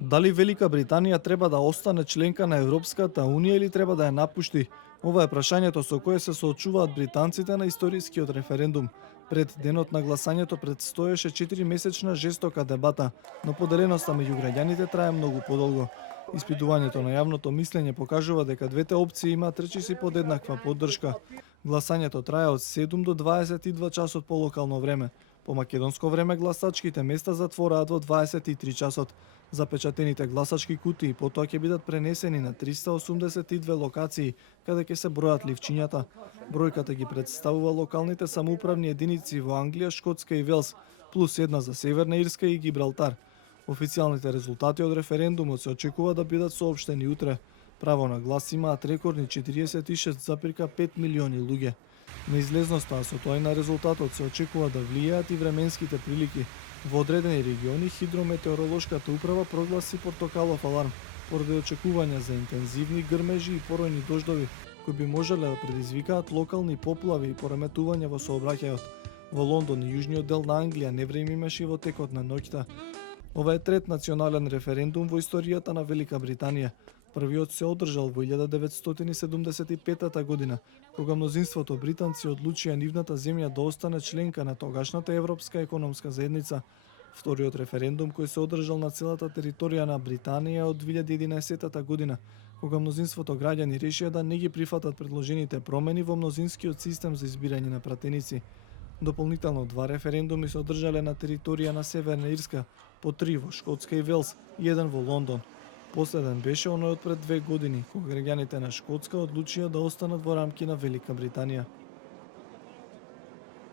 Дали Велика Британија треба да остане членка на Европската Унија или треба да ја напушти? Ова е прашањето со кое се соочуваат британците на историскиот референдум. Пред денот на гласањето предстоеше 4-месечна жестока дебата, но поделеноста меѓу граѓаните трае многу подолго. Испитувањето на јавното мислење покажува дека двете опции имаат речиси подеднаква поддршка. Гласањето трае од 7 до 22 часот по локално време. По македонско време гласачките места затвораат во 23 часот. Запечатените гласачки кутии потоа ќе бидат пренесени на 382 локации, каде ќе се бројат ливчињата. Бројката ги представува локалните самоуправни единици во Англија, Шкотска и Велс, плюс една за Северна Ирска и Гибралтар. Официјалните резултати од референдумот се очекува да бидат соопштени утре. Право на глас имаат рекордни 46,5 милиони луѓе. Неизлезноста, а со тоа и на резултатот се очекува да влијаат и временските прилики. Во одредени региони хидрометеоролошката управа прогласи портокалов аларм поради очекувања за интензивни грмежи и поројни дождови, кои би можеле да предизвикаат локални поплави и пореметувања во сообраќајот. Во Лондон и јужниот дел на Англија невреме имаше во текот на ноќта. Ова е трет национален референдум во историјата на Велика Британија. Првиот се одржал во 1975 година, кога мнозинството британци одлучија нивната земја да остане членка на тогашната Европска економска заедница. Вториот референдум кој се одржал на целата територија на Британија од 2011 година, кога мнозинството граѓани решија да не ги прифатат предложените промени во мнозинскиот систем за избирање на пратеници. Дополнително 2 референдуми се одржале на територија на Северна Ирска, по 3 во Шкотска и Велс и 1 во Лондон. Последен беше оној од пред 2 години, кога граѓаните на Шкотска одлучија да останат во рамки на Велика Британија.